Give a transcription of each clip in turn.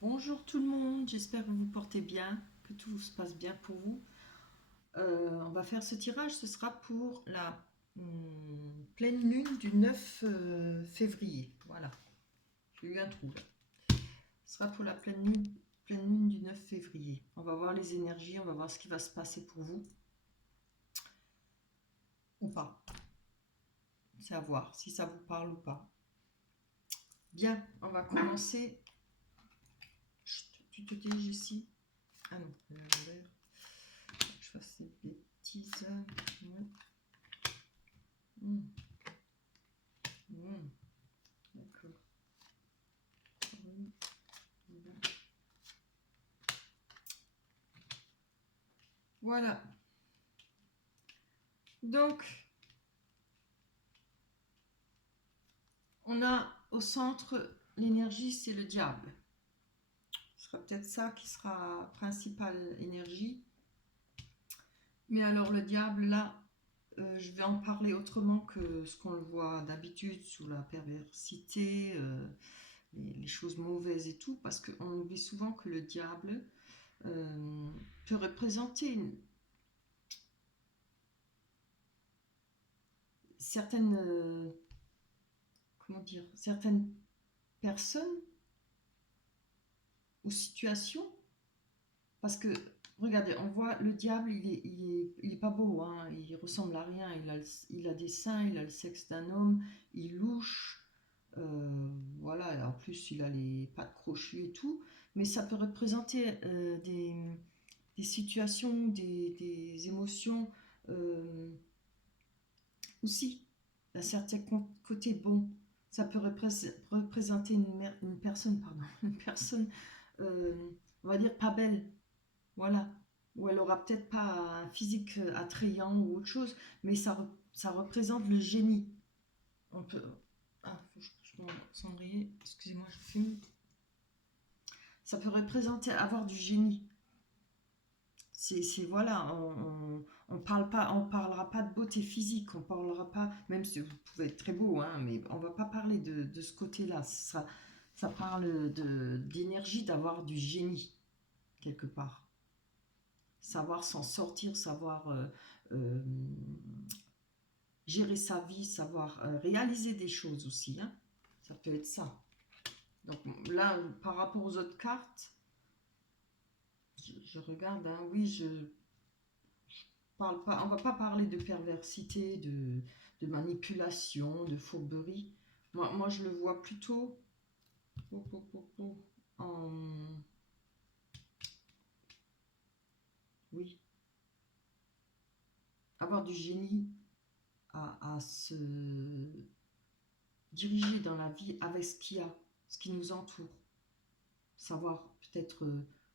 Bonjour tout le monde, j'espère que vous vous portez bien, que tout se passe bien pour vous. On va faire ce tirage, ce sera pour la pleine lune du 9 février. Voilà, j'ai eu un trou là. Ce sera pour la pleine lune du 9 février. On va voir les énergies, on va voir ce qui va se passer pour vous. Ou pas. C'est à voir si ça vous parle ou pas. Bien, on va commencer. Chut, tu te tais, Jessie. Ah non, elle est à l'envers. Je fasse ces bêtises. Ouais. D'accord. Oui, voilà. Donc, on a au centre l'énergie, c'est le diable. Ce sera peut-être ça qui sera principale énergie. Mais alors le diable, là, je vais en parler autrement que ce qu'on le voit d'habitude sous la perversité, les choses mauvaises et tout, parce qu'on oublie souvent que le diable peut représenter certaines, comment dire, certaines personnes ou situations. Parce que, regardez, on voit le diable, il est pas beau, hein, il ressemble à rien, il a des seins, il a le sexe d'un homme, il louche, voilà, en plus il a les pattes crochues et tout, mais ça peut représenter des situations, des émotions aussi, d'un certain côté bon. Ça peut représenter une personne, pardon, une personne, euh, on va dire pas belle, voilà. Ou elle aura peut-être pas un physique attrayant ou autre chose, mais ça représente le génie. On peut. Ah, faut que je couche mon cendrier. Excusez-moi, je fume. Ça peut représenter avoir du génie. Voilà, on parlera pas de beauté physique, on parlera pas, même si vous pouvez être très beau, hein, mais on va pas parler de ce côté-là. Ça parle d'énergie, d'avoir du génie quelque part. Savoir s'en sortir, savoir euh, gérer sa vie, savoir réaliser des choses aussi, hein. Ça peut être ça. Donc là, par rapport aux autres cartes, je regarde, hein, oui, je parle pas, on va pas parler de perversité, de manipulation, de fourberie. Moi, je le vois plutôt en, oui, avoir du génie à se diriger dans la vie avec ce qu'il y a, ce qui nous entoure. Savoir peut-être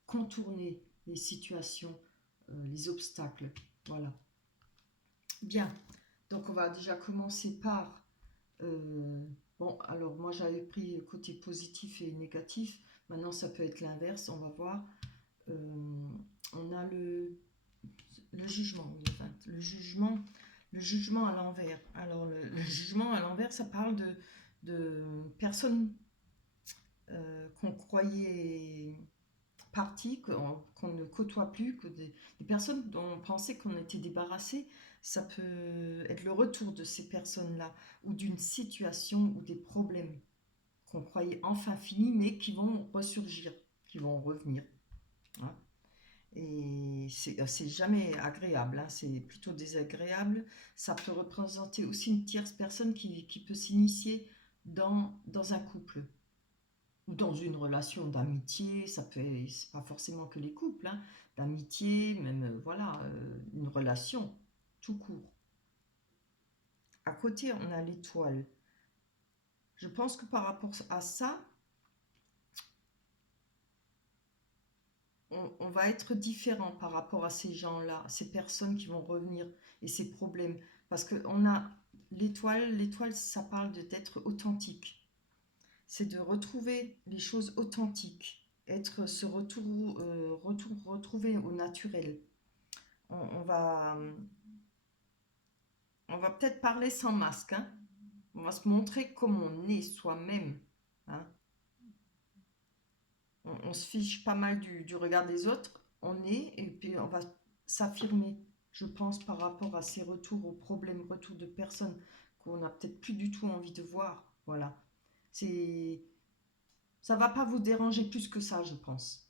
contourner les situations, les obstacles. Voilà. Bien. Donc on va déjà commencer par... bon, alors moi j'avais pris côté positif et négatif. Maintenant ça peut être l'inverse, on va voir. Euh, on a le jugement, oui, enfin, le jugement à l'envers. Alors le jugement à l'envers, ça parle de personnes qu'on croyait parties, qu'on ne côtoie plus, que des personnes dont on pensait qu'on était débarrassé. Ça peut être le retour de ces personnes-là, ou d'une situation ou des problèmes qu'on croyait enfin finis, mais qui vont ressurgir, qui vont revenir, hein. Et c'est jamais agréable, hein, c'est plutôt désagréable. Ça peut représenter aussi une tierce personne qui peut s'initier dans un couple ou dans une relation d'amitié. Ça peut, c'est pas forcément que les couples, hein, d'amitié, même voilà, une relation tout court. À côté, on a l'étoile. Je pense que par rapport à ça, on va être différent par rapport à ces gens-là, ces personnes qui vont revenir et ces problèmes. Parce qu'on a l'étoile, ça parle d'être authentique. C'est de retrouver les choses authentiques, être se retrouver au naturel. On va, on va peut-être parler sans masque, hein. On va se montrer comme on est soi-même, hein. on se fiche pas mal du regard des autres, et puis on va s'affirmer, je pense, par rapport à ces retours, aux problèmes, retours de personnes qu'on n'a peut-être plus du tout envie de voir. Voilà. Ça va pas vous déranger plus que ça, je pense.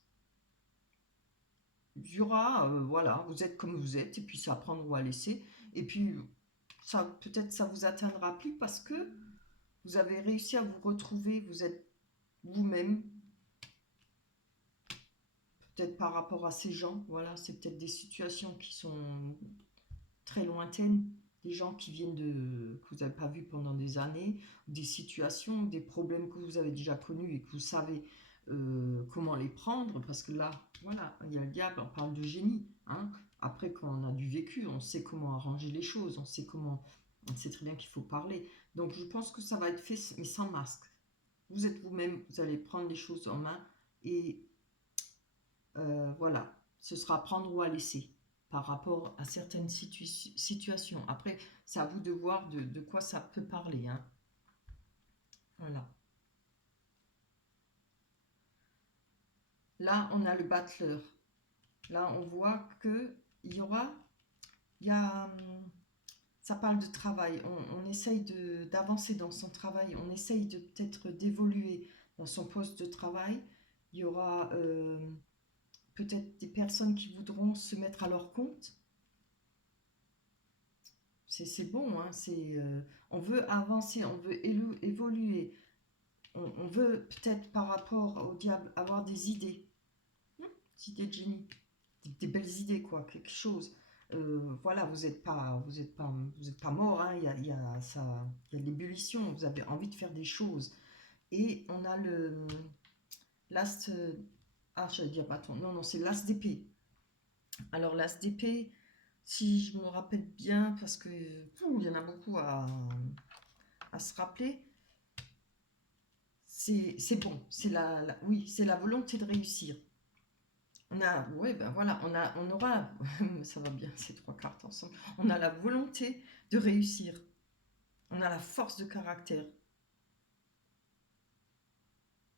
Il y aura, voilà, vous êtes comme vous êtes, et puis c'est à prendre ou à laisser. Et puis, ça, peut-être ça vous atteindra plus parce que vous avez réussi à vous retrouver, vous êtes vous-même, peut-être par rapport à ces gens. Voilà, c'est peut-être des situations qui sont très lointaines, des gens qui viennent que vous n'avez pas vus pendant des années, des situations, des problèmes que vous avez déjà connus et que vous savez comment les prendre, parce que là, voilà, il y a le diable, on parle de génie. Hein. Après, quand on a du vécu, on sait comment arranger les choses, on sait très bien qu'il faut parler. Donc, je pense que ça va être fait, mais sans masque. Vous êtes vous-même, vous allez prendre les choses en main et voilà, ce sera à prendre ou à laisser par rapport à certaines situations. Après, c'est à vous de voir de quoi ça peut parler. Hein. Voilà. Là, on a le battleur. Là, on voit que il y a, ça parle de travail. On essaye d'avancer dans son travail. On essaye de peut-être d'évoluer dans son poste de travail. Il y aura peut-être des personnes qui voudront se mettre à leur compte. C'est bon, hein, on veut avancer, on veut évoluer, on veut peut-être par rapport au diable avoir des idées, des idées de génie, des belles idées, quoi, quelque chose. Voilà, vous êtes pas mort, hein, il y a de l'ébullition, vous avez envie de faire des choses. Et on a l'as, j'allais dire bâton, non, non, c'est l'as d'épée. Alors l'as d'épée, si je me rappelle bien, parce que il y en a beaucoup à se rappeler, c'est bon, oui, c'est la volonté de réussir. Ouais, ben voilà, on aura, ça va bien, ces trois cartes ensemble. On a la volonté de réussir, on a la force de caractère.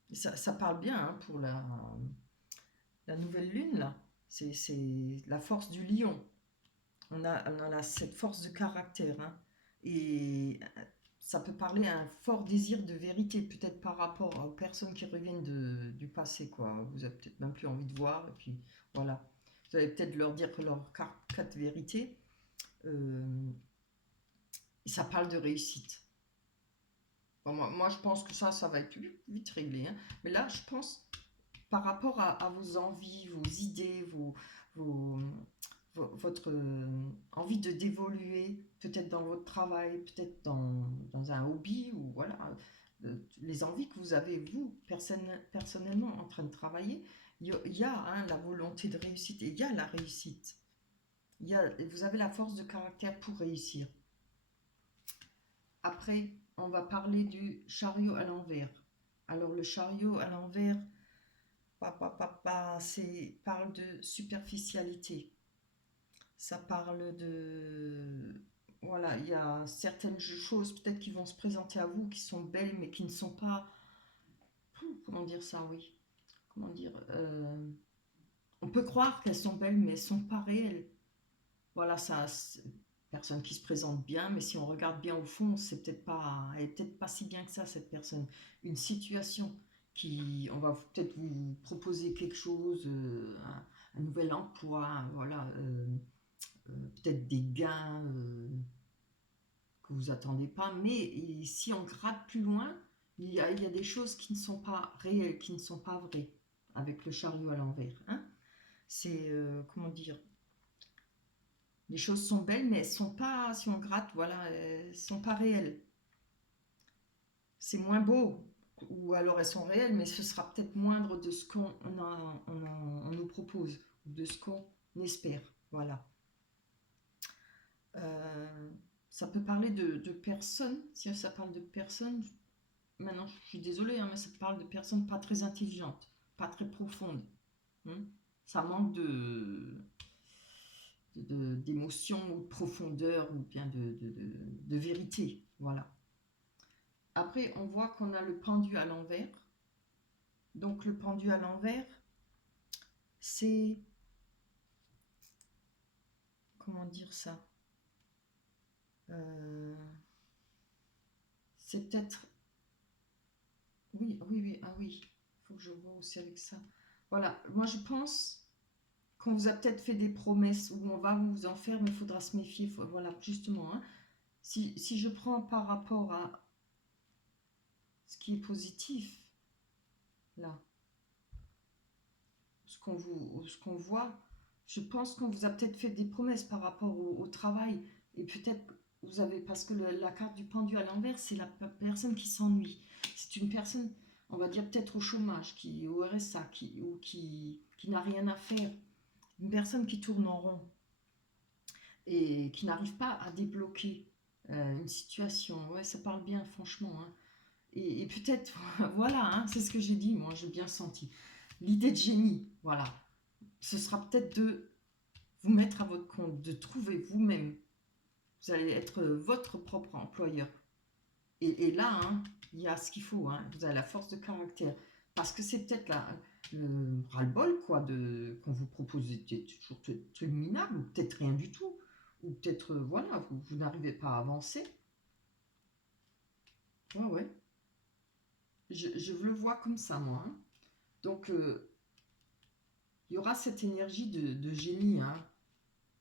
Et ça parle bien hein, pour la nouvelle lune là. C'est la force du lion. On a cette force de caractère. Hein. Et ça peut parler à un fort désir de vérité, peut-être par rapport aux personnes qui reviennent du passé. Quoi. Vous avez peut-être même plus envie de voir. Et puis voilà. Vous allez peut-être leur dire que leur carte vérité. Et ça parle de réussite. Bon, moi, je pense que ça va être vite réglé. Hein. Mais là, je pense, par rapport à vos envies, vos idées, vos, votre envie de d'évoluer, peut-être dans votre travail, peut-être dans un hobby, ou voilà, les envies que vous avez, vous, personnellement, en train de travailler, il y a hein, la volonté de réussite, et il y a la réussite. Vous avez la force de caractère pour réussir. Après, on va parler du chariot à l'envers. Alors, le chariot à l'envers, parle de superficialité. Ça parle de... Voilà, il y a certaines choses peut-être qui vont se présenter à vous qui sont belles mais qui ne sont pas... Comment dire ça, oui. Comment dire on peut croire qu'elles sont belles mais elles ne sont pas réelles. Voilà, ça... Personne qui se présente bien, mais si on regarde bien au fond, elle est peut-être pas si bien que ça, cette personne. Une situation on va peut-être vous proposer quelque chose, un nouvel emploi, voilà, peut-être des gains que vous attendez pas, mais si on gratte plus loin, il y a des choses qui ne sont pas réelles, qui ne sont pas vraies, avec le chariot à l'envers. Hein. C'est, comment dire, les choses sont belles, mais elles sont pas, si on gratte, voilà, elles sont pas réelles. C'est moins beau, ou alors elles sont réelles, mais ce sera peut-être moindre de ce on nous propose, de ce qu'on espère. Voilà. Ça peut parler de personnes, si ça parle de personnes, maintenant je suis désolée, hein, mais ça parle de personnes pas très intelligentes, pas très profondes. Hein. Ça manque d'émotion ou de profondeur ou bien de vérité. Voilà. Après, on voit qu'on a le pendu à l'envers. Donc le pendu à l'envers, c'est... Comment dire ça? C'est peut-être... Oui, oui, oui, ah oui, il faut que je vois aussi avec ça. Voilà, moi je pense qu'on vous a peut-être fait des promesses où on va vous en faire, mais il faudra se méfier. Voilà, justement, hein. Si je prends par rapport à ce qui est positif, là, ce qu'on voit, je pense qu'on vous a peut-être fait des promesses par rapport au travail. Et peut-être vous avez, parce que la carte du pendu à l'envers, c'est la personne qui s'ennuie. C'est une personne, on va dire peut-être au chômage, au RSA, qui n'a rien à faire. Une personne qui tourne en rond et qui n'arrive pas à débloquer une situation. Ouais, ça parle bien, franchement, hein. Et peut-être, voilà, hein, c'est ce que j'ai dit, moi, j'ai bien senti. L'idée de génie, voilà, ce sera peut-être de vous mettre à votre compte, de trouver vous-même. Vous allez être votre propre employeur. Et là, hein, il y a ce qu'il faut, hein, vous avez la force de caractère. Parce que c'est peut-être le ras-le-bol, quoi, qu'on vous propose toujours des trucs minables, ou peut-être rien du tout. Ou peut-être, voilà, vous n'arrivez pas à avancer. Ouais, ouais. Je le vois comme ça, moi, hein. Donc, il y aura cette énergie de génie, hein.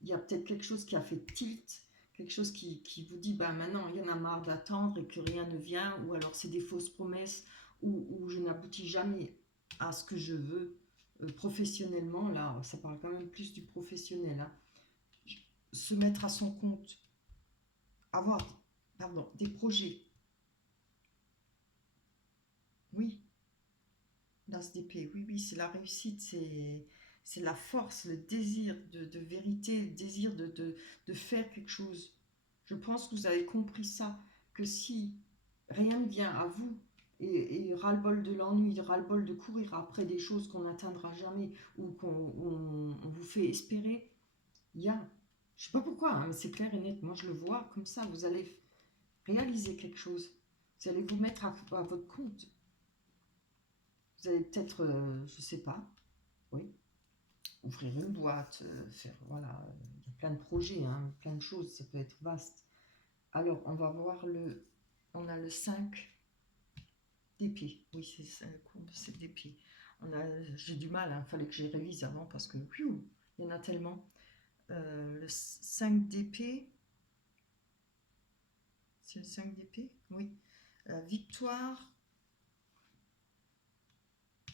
Il y a peut-être quelque chose qui a fait tilt, quelque chose qui vous dit, bah maintenant, il y en a marre d'attendre et que rien ne vient, ou alors c'est des fausses promesses, ou je n'aboutis jamais à ce que je veux professionnellement. Là, ça parle quand même plus du professionnel, hein. Se mettre à son compte, avoir, pardon, des projets. Oui, l'As d'épée, oui, oui, c'est la réussite, c'est la force, le désir de vérité, le désir de faire quelque chose. Je pense que vous avez compris ça, que si rien ne vient à vous, et ras-le-bol de l'ennui, ras-le-bol de courir après des choses qu'on n'atteindra jamais, ou on vous fait espérer, il y a, je sais pas pourquoi, hein, mais c'est clair et net, moi je le vois comme ça, vous allez réaliser quelque chose, vous allez vous mettre à votre compte. Vous allez peut-être, je sais pas, oui, ouvrir une boîte, faire, voilà, il y a plein de projets, hein, plein de choses, ça peut être vaste. Alors, on va voir on a le 5 d'épée, oui, c'est ça, le cours de cette épée. J'ai du mal, il fallait que je révise avant parce que, il y en a tellement. Le 5 d'épée, c'est le 5 d'épée, oui. Victoire,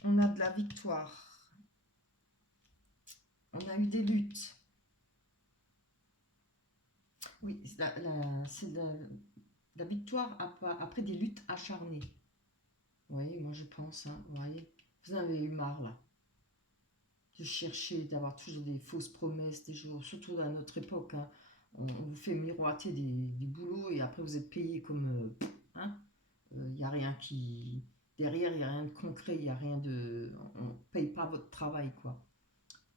on a de la victoire, on a eu des luttes. Oui, c'est la victoire après des luttes acharnées. Oui, moi je pense, hein, vous voyez, vous en avez eu marre là, de chercher, d'avoir toujours des fausses promesses, des jours, surtout à notre époque, hein, on vous fait miroiter des boulots et après vous êtes payé comme, hein, il n'y a rien qui... Derrière, il n'y a rien de concret, il n'y a rien de... On ne paye pas votre travail, quoi.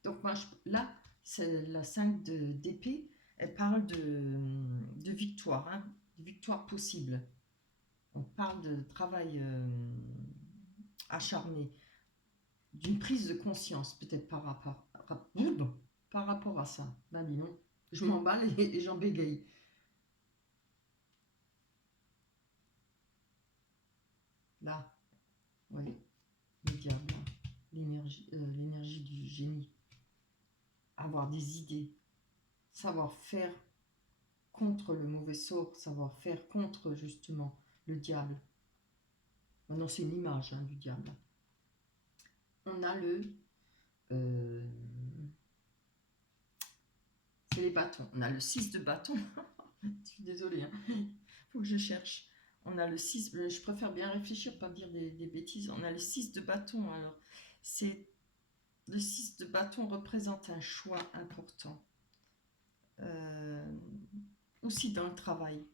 Donc moi, là, c'est la 5 d'épée, elle parle de victoire, hein, de victoire possible. On parle de travail acharné, d'une prise de conscience peut-être par rapport à ça. Ben dis non, je m'emballe et j'en bégaye. Là, oui, le diable, l'énergie du génie. Avoir des idées, savoir faire contre le mauvais sort, savoir faire contre justement le diable. Maintenant, c'est une image, hein, du diable. On a euh, c'est les bâtons. On a le 6 de bâton. Je suis désolée, hein. Faut que je cherche. On a le 6, je préfère bien réfléchir, pas dire des bêtises. On a le 6 de bâton. Alors, c'est le 6 de bâton représente un choix important. Aussi dans le travail.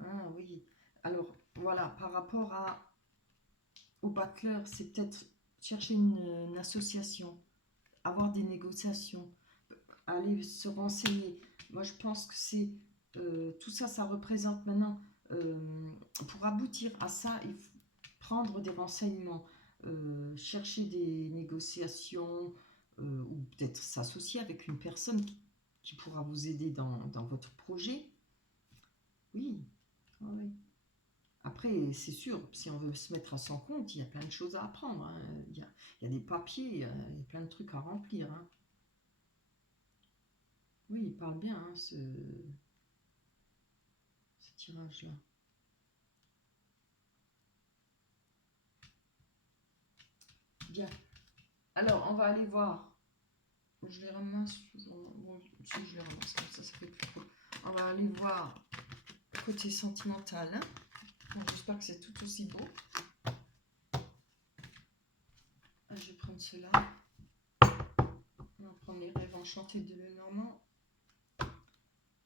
Ah oui. Alors, voilà, par rapport au bachelor, c'est peut-être chercher une association, avoir des négociations, aller se renseigner. Moi, je pense que c'est tout ça, ça représente maintenant, pour aboutir à ça, prendre des renseignements, chercher des négociations, ou peut-être s'associer avec une personne qui pourra vous aider dans votre projet. Oui, oui. Après, c'est sûr, si on veut se mettre à son compte, il y a plein de choses à apprendre, hein. Il y a des papiers, il y a plein de trucs à remplir, hein. Oui, il parle bien, hein, ce tirage-là. Bien. Alors, on va aller voir. Je les ramasse. Bon, si je les ramasse comme ça fait plus cool. On va aller voir côté sentimental, hein. Bon, j'espère que c'est tout aussi beau. Je vais prendre cela. On va prendre les rêves enchantés de Lenormand.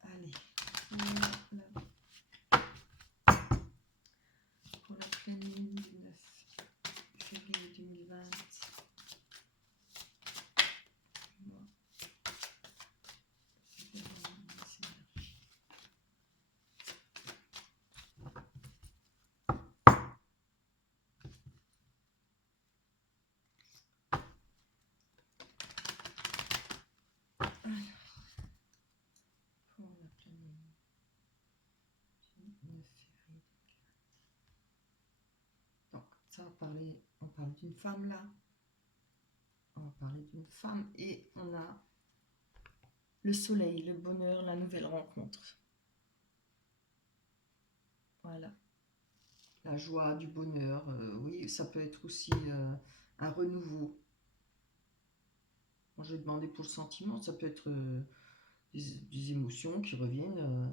Allez. Pour la pleine lune du 9 février 2020. Ça va parler, on parle d'une femme là, on va parler d'une femme et on a le soleil, le bonheur, la nouvelle rencontre. Voilà, la joie, du bonheur, oui, ça peut être aussi un renouveau. Bon, je vais demander pour le sentiment, ça peut être des émotions qui reviennent,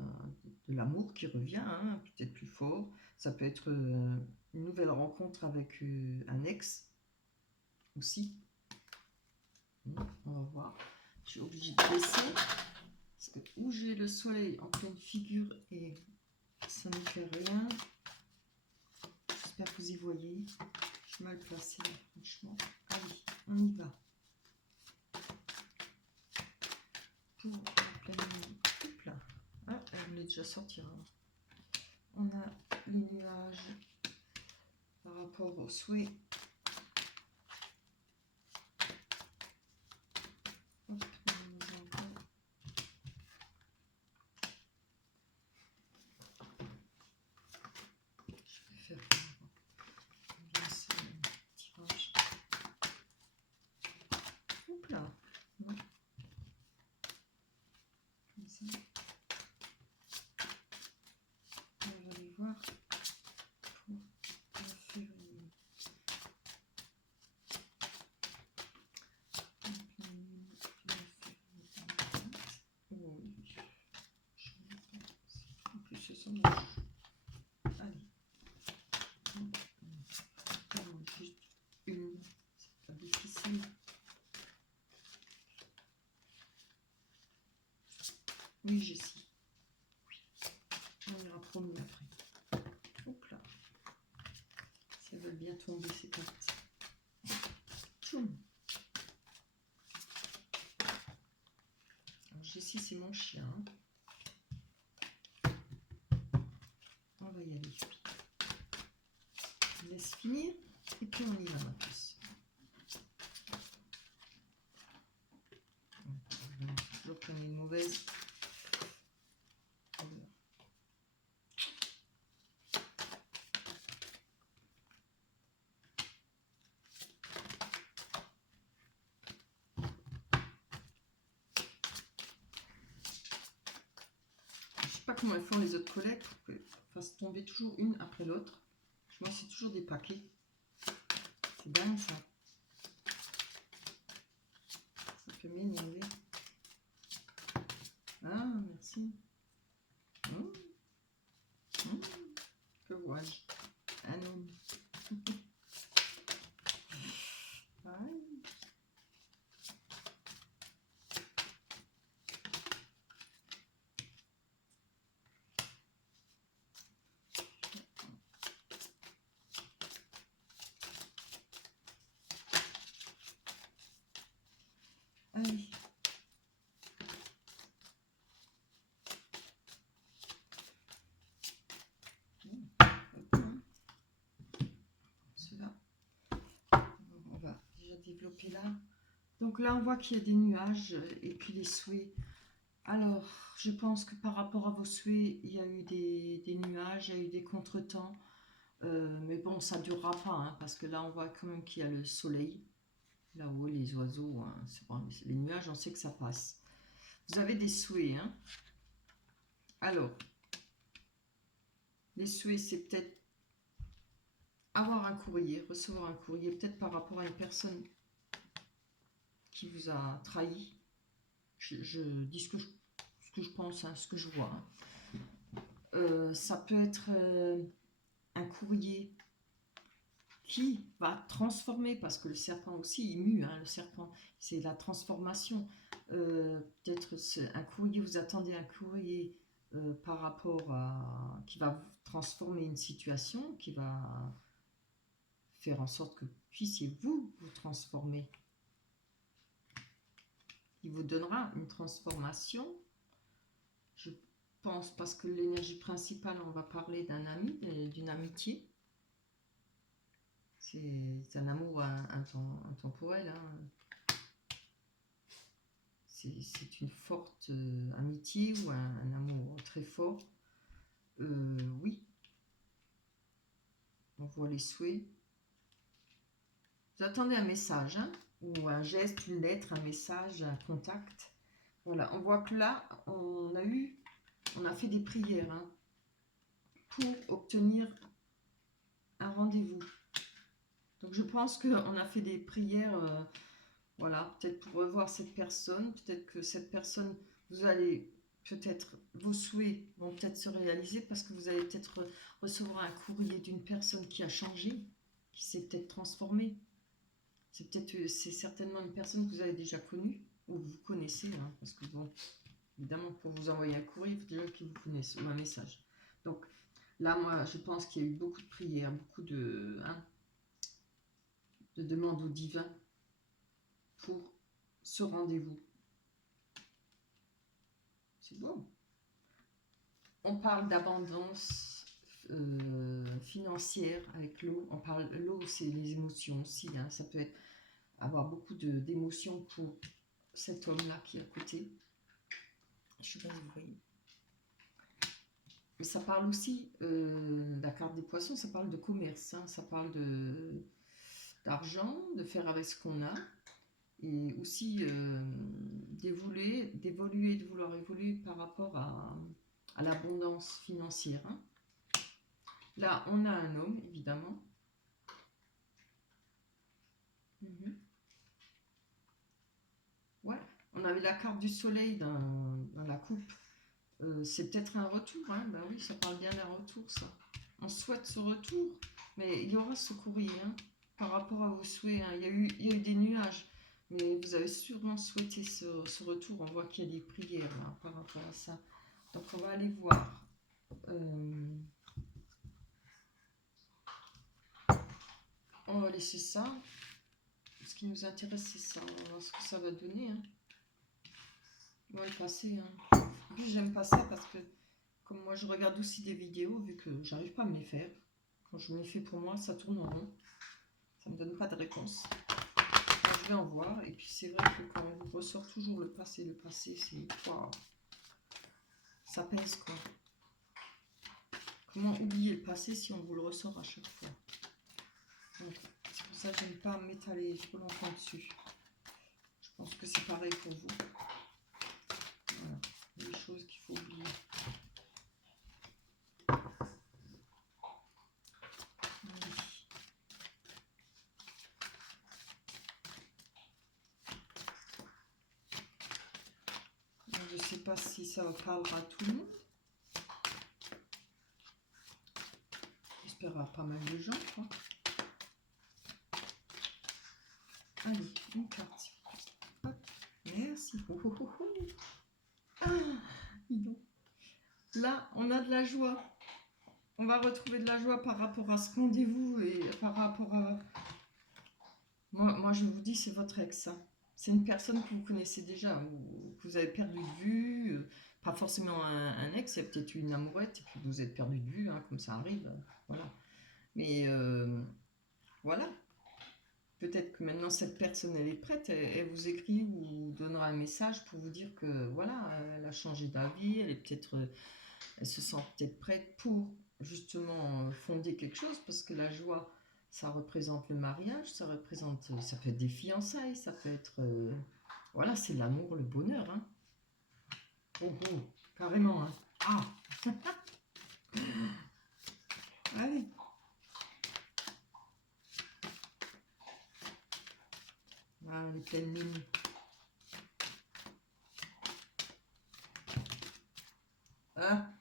de l'amour qui revient, hein, peut-être plus fort. Ça peut être une nouvelle rencontre avec un ex aussi. On va voir. Je suis obligée de baisser parce que où j'ai le soleil en pleine figure et ça ne fait rien. J'espère que vous y voyez. Je suis mal placée, franchement. Allez, on y va. Pour la pleine lune. Hop là. Ah, elle voulait déjà sortir. Hein. On a les nuages par rapport au souhait. Hop, je vais faire un tirage. Hop là. Non. Comme ça. On va aller voir pour le février. En plus, ce sont des... Allez. Juste une. C'est pas difficile. Oui, Jessie. Oui. On ira promis après. Hop là. Ça veut bien tomber ces cartes. Tchoum. Alors, Jessie, c'est mon chien. On va y aller. Je laisse finir et puis on y va, ma puce. Je prends une mauvaise. Je sais pas comment elles font les autres collègues pour que fasse tomber toujours une après l'autre. Moi, c'est toujours des paquets. C'est dingue ça. Ça peut m'énerver. Ah, merci. Que vois-je? Un homme. Allez, développer là. Donc là, on voit qu'il y a des nuages et puis les souhaits. Alors, je pense que par rapport à vos souhaits, il y a eu des nuages, il y a eu des contretemps. Mais bon, ça ne durera pas, hein, parce que là, on voit quand même qu'il y a le soleil. Là-haut, les oiseaux, hein, c'est bon, les nuages, on sait que ça passe. Vous avez des souhaits, hein. Alors, les souhaits, c'est peut-être avoir un courrier, recevoir un courrier, peut-être par rapport à une personne qui vous a trahi. Je dis ce que je pense, hein, ce que je vois. Hein. Ça peut être un courrier qui va transformer, parce que le serpent aussi, il mue, hein, le serpent, c'est la transformation. Peut-être un courrier, vous attendez un courrier par rapport à... qui va transformer une situation, qui va faire en sorte que puissiez vous transformer. Il vous donnera une transformation, je pense, parce que l'énergie principale, on va parler d'un ami, d'une amitié. C'est un amour intemporel. Hein. C'est une forte amitié ou un amour très fort. Oui. On voit les souhaits. Vous attendez un message, hein, ou un geste, une lettre, un message, un contact. Voilà, on voit que là, on a fait des prières, hein, pour obtenir un rendez-vous. Donc je pense qu'on a fait des prières, voilà, peut-être pour revoir cette personne, peut-être que cette personne, vous allez, peut-être, vos souhaits vont peut-être se réaliser parce que vous allez peut-être recevoir un courrier d'une personne qui a changé, qui s'est peut-être transformée. C'est certainement une personne que vous avez déjà connue, ou vous connaissez, hein, parce que bon, évidemment, pour vous envoyer un courrier, il faut déjà que vous connaissez, ou un message. Donc là, moi, je pense qu'il y a eu beaucoup de prières, beaucoup de demandes au divin pour ce rendez-vous. C'est beau. On parle d'abondance financière avec l'eau. On parle l'eau, c'est les émotions aussi. Hein. Ça peut être avoir beaucoup d'émotions pour cet homme-là qui est à côté. Je sais pas si vous voyez. Mais ça parle aussi, la carte des poissons, ça parle de commerce. Hein. Ça parle d'argent, de faire avec ce qu'on a. Et aussi d'évoluer, de vouloir évoluer par rapport à l'abondance financière. Hein. Là, on a un homme, évidemment. Ouais, on avait la carte du soleil dans la coupe. C'est peut-être un retour, hein. Ben oui, ça parle bien d'un retour, ça. On souhaite ce retour, mais il y aura ce courrier, hein, par rapport à vos souhaits. Hein. Il y a eu des nuages, mais vous avez sûrement souhaité ce retour. On voit qu'il y a des prières là, par rapport à ça. Donc on va aller voir. On va laisser ça. Ce qui nous intéresse, c'est ça. On va voir ce que ça va donner. Hein. On va le passer. Hein. En plus, j'aime pas ça parce que, comme moi, je regarde aussi des vidéos, vu que j'arrive pas à me les faire. Quand je me les fais pour moi, ça tourne en rond. Ça me donne pas de réponse. Alors, je vais en voir. Et puis, c'est vrai que quand on ressort toujours le passé, c'est... Wow. Ça pèse, quoi. Comment oublier le passé si on vous le ressort à chaque fois? Donc, c'est pour ça que j'aime pas m'étaler trop longtemps dessus. Je pense que c'est pareil pour vous. Voilà, des choses qu'il faut oublier. Je ne sais pas si ça parlera à tout le monde. J'espère à pas mal de gens, quoi. Allez, une carte. Hop, merci. Oh, oh, oh, oh. Ah, dis donc. Là, on a de la joie. On va retrouver de la joie par rapport à ce rendez-vous et par rapport à... Moi, je vous dis, c'est votre ex. Hein. C'est une personne que vous connaissez déjà, ou que vous avez perdu de vue. Pas forcément un ex, c'est peut-être une amourette, et puis vous êtes perdu de vue, hein, comme ça arrive. Voilà. Mais voilà. peut-être que maintenant cette personne elle est prête, elle vous écrit ou donnera un message pour vous dire que voilà, elle a changé d'avis, elle est peut-être, elle se sent peut-être prête pour justement fonder quelque chose, parce que la joie, ça représente le mariage, ça représente, ça peut être des fiançailles, ça peut être, voilà, c'est l'amour, le bonheur, hein. Oh, oh, carrément, hein. Ah, allez. Voilà, les pleines lunes. Ah,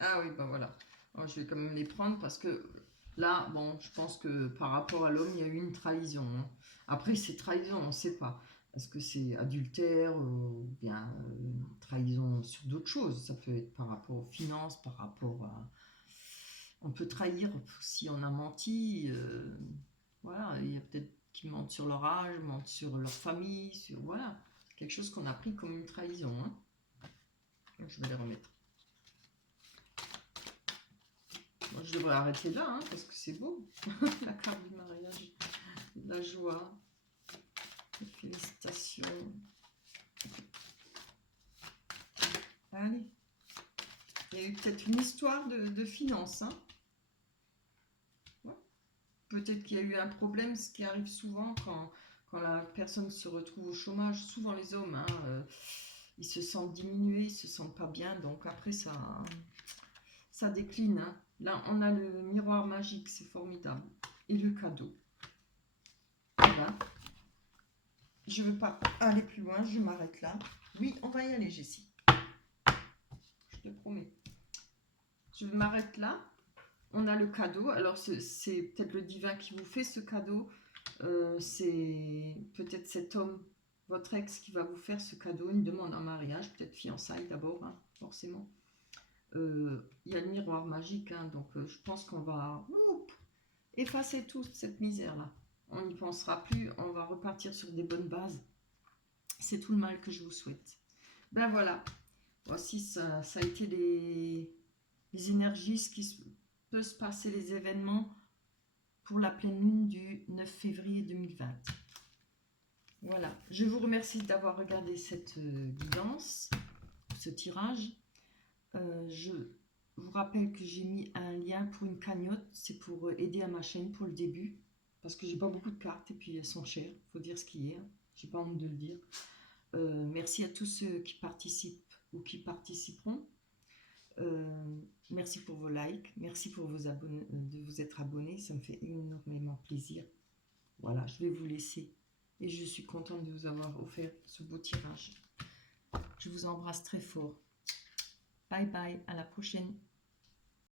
ah oui, ben voilà. Alors, je vais quand même les prendre parce que là, bon, je pense que par rapport à l'homme, il y a eu une trahison, hein. Après, c'est trahison, on ne sait pas. Est-ce que c'est adultère ou bien trahison sur d'autres choses? Ça peut être par rapport aux finances, par rapport à... On peut trahir si on a menti. Voilà, il y a peut-être qui mentent sur leur âge, mentent sur leur famille, sur... Voilà, quelque chose qu'on a pris comme une trahison, hein. Je vais les remettre. Moi, je devrais arrêter là, hein, parce que c'est beau. La carte du mariage, la joie, les félicitations. Allez. Il y a eu peut-être une histoire de finances. Hein. Ouais. Peut-être qu'il y a eu un problème, ce qui arrive souvent quand la personne se retrouve au chômage. Souvent les hommes, hein, ils se sentent diminués, ils se sentent pas bien. Donc après, ça décline. Hein. Là, on a le miroir magique, c'est formidable. Et le cadeau. Voilà. Je ne veux pas aller plus loin, je m'arrête là. Oui, on va y aller, Jessie. Je te promets. Je m'arrête là. On a le cadeau. Alors, c'est peut-être le divin qui vous fait ce cadeau. C'est peut-être cet homme, votre ex, qui va vous faire ce cadeau. Une demande en mariage, peut-être fiançailles d'abord, hein, forcément. Il y a le miroir magique, hein, donc je pense qu'on va effacer toute cette misère-là. On n'y pensera plus, on va repartir sur des bonnes bases. C'est tout le mal que je vous souhaite. Ben voilà, voici ça a été les énergies, ce qui peut se passer, les événements pour la pleine lune du 9 février 2020. Voilà, je vous remercie d'avoir regardé cette guidance, ce tirage. Je vous rappelle que j'ai mis un lien pour une cagnotte, c'est pour aider à ma chaîne pour le début, parce que j'ai pas beaucoup de cartes et puis elles sont chères, faut dire ce qui est, hein. J'ai pas honte de le dire. Merci à tous ceux qui participent ou qui participeront. Merci pour vos likes, merci pour de vous être abonnés, ça me fait énormément plaisir. Voilà, je vais vous laisser et je suis contente de vous avoir offert ce beau tirage. Je vous embrasse très fort. Bye bye, à la prochaine.